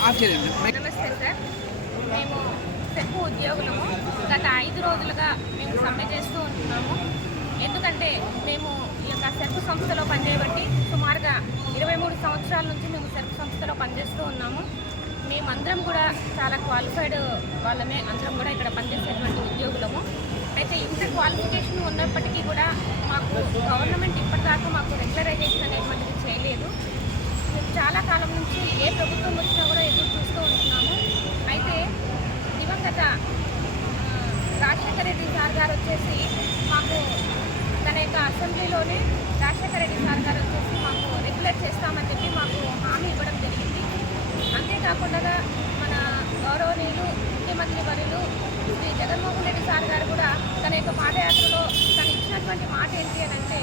Of చేయండి. నమస్తే sir. మేము సెప్పు ఉద్యోగులము. గత ఐదు రోజులుగా మేము సమ్మె చేస్తూ ఉంటున్నాము. ఎందుకంటే మేము ఈ యొక్క సెర్పు సంస్థలో పనిచేయబట్టి సుమారుగా ఇరవై మూడు సంవత్సరాల నుంచి మేము సెర్పు సంస్థలో పనిచేస్తూ ఉన్నాము. మేమందరం కూడా చాలా క్వాలిఫైడ్ వాళ్ళమే. అందరం కూడా ఇక్కడ పనిచేసేటువంటి ఉద్యోగులము. అయితే ఇంత క్వాలిఫికేషన్ ఉన్నప్పటికీ కూడా మాకు గవర్నమెంట్ ఇప్పటిదాకా మాకు రెగ్యులరైజేషన్ అనేటువంటిది చేయలేదు మేము చాలా కాలం నుంచి ఏ ప్రభుత్వం వచ్చినా కూడా ఎదురు చూస్తూ ఉంటున్నాము అయితే దివంగత ఆ, రాజశేఖర రెడ్డి సార్ గారు వచ్చేసి మాకు తన యొక్క అసెంబ్లీలోనే రాజశేఖర రెడ్డి సార్ గారు వచ్చేసి మాకు రెగ్యులేట్ చేస్తామని చెప్పి మాకు హామీ ఇవ్వడం జరిగింది. అంతేకాకుండా మన గౌరవనీయులు ముఖ్యమంత్రి వర్యులు శ్రీ జగన్మోహన్ రెడ్డి సార్ గారు కూడా తన యొక్క పాదయాత్రలో తను ఇచ్చినటువంటి మాట ఏంటి అని అంటే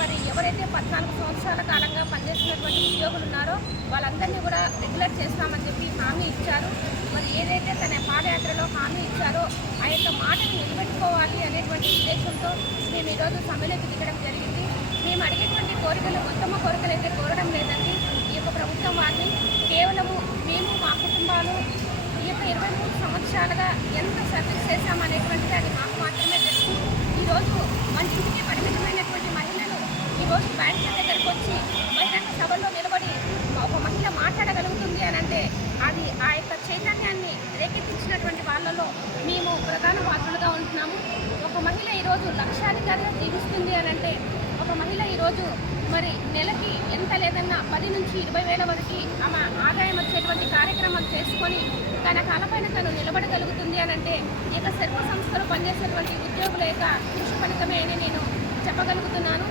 మరి ఎవరైతే పద్నాలుగు సంవత్సరాల కాలంగా పనిచేస్తున్నటువంటి ఉద్యోగులు ఉన్నారో వాళ్ళందరినీ కూడా రెగ్యులర్ చేస్తామని చెప్పి హామీ ఇచ్చారు. మరి ఏదైతే తన పాదయాత్రలో హామీ ఇచ్చారో ఆ యొక్క మాటను నిలబెట్టుకోవాలి అనేటువంటి ఉద్దేశంతో మేము ఈరోజు సమ్మెలోకి దిగడం జరిగింది. మేము అడిగేటువంటి కోరికలు ఉత్తమ కోరికలు అయితే కోరడం లేదండి. ఈ యొక్క ప్రభుత్వం వారిని కేవలము మేము మా కుటుంబాలు ఈ యొక్క ఇరవై మూడు సంవత్సరాలుగా ఎంత సర్వీస్ చేశామనేటువంటిది అది మాకు మాత్రమే తెలుసు. ఈరోజు మంచి ఈరోజు బ్యాంకుల దగ్గరికి వచ్చి బహిరంగ సభల్లో నిలబడి ఒక మహిళ మాట్లాడగలుగుతుంది అని అంటే అది ఆ యొక్క చైతన్యాన్ని రేకెత్తించినటువంటి వాళ్ళలో మేము ప్రధాన పాత్రలుగా ఉంటున్నాము. ఒక మహిళ ఈరోజు లక్షాధికారిగా జీవిస్తుంది అని అంటే ఒక మహిళ ఈరోజు మరి నెలకి ఎంత లేదన్నా పది నుంచి ఇరవై వేల వరకు ఆమె ఆదాయం వచ్చేటువంటి కార్యక్రమాలు చేసుకొని తన కాలపైన తను నిలబడగలుగుతుంది అని అంటే ఇక సర్వ సంస్థలు పనిచేసేటువంటి ఉద్యోగుల యొక్క కృషి ఫలితమే అని నేను చెప్పగలుగుతున్నాను.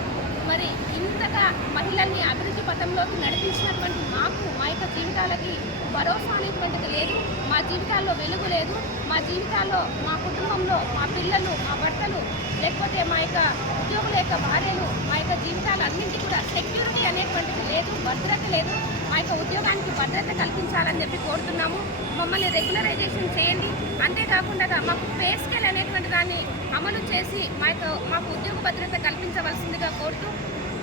ఇంతగా మహిళల్ని అభివృద్ధి పథంలోకి నడిపించినటువంటి మాకు మా యొక్క జీవితాలకి భరోసా అనేటువంటిది లేదు. మా జీవితాల్లో వెలుగు లేదు. మా జీవితాల్లో మా కుటుంబంలో మా పిల్లలు మా భర్తలు లేకపోతే మా యొక్క ఉద్యోగుల యొక్క భార్యలు మా యొక్క జీవితాలు అన్నింటి కూడా సెక్యూరిటీ అనేటువంటిది లేదు భద్రత లేదు. మా యొక్క ఉద్యోగానికి భద్రత కల్పించాలని చెప్పి కోరుతున్నాము. మమ్మల్ని రెగ్యులరైజేషన్ చేయండి. అంతేకాకుండా మాకు పే స్కేల్ అనేటువంటి దాన్ని అమలు చేసి మా యొక్క మాకు ఉద్యోగ భద్రత కల్పించవలసిందిగా కోరుతూ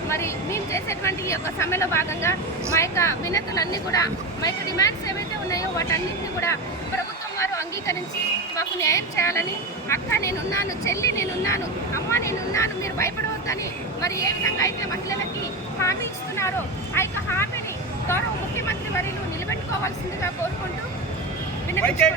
మరి మేము చేసేటువంటి ఈ యొక్క సమ్మెలో భాగంగా మా యొక్క వినతులన్నీ కూడా మా యొక్క డిమాండ్స్ ఏవైతే ఉన్నాయో వాటన్నింటినీ కూడా ప్రభుత్వం వారు అంగీకరించి మాకు న్యాయం చేయాలని అక్క నేనున్నాను చెల్లి నేనున్నాను అమ్మ నేనున్నాను మీరు భయపడవద్దని మరి ఏ విధంగా అయితే మహిళలకి హామీ ఇస్తున్నారో ఆ యొక్క హామీని గౌరవ ముఖ్యమంత్రి వర్యులు నిలబెట్టుకోవాల్సిందిగా కోరుకుంటూ విన్నవించుకుంటున్నాను.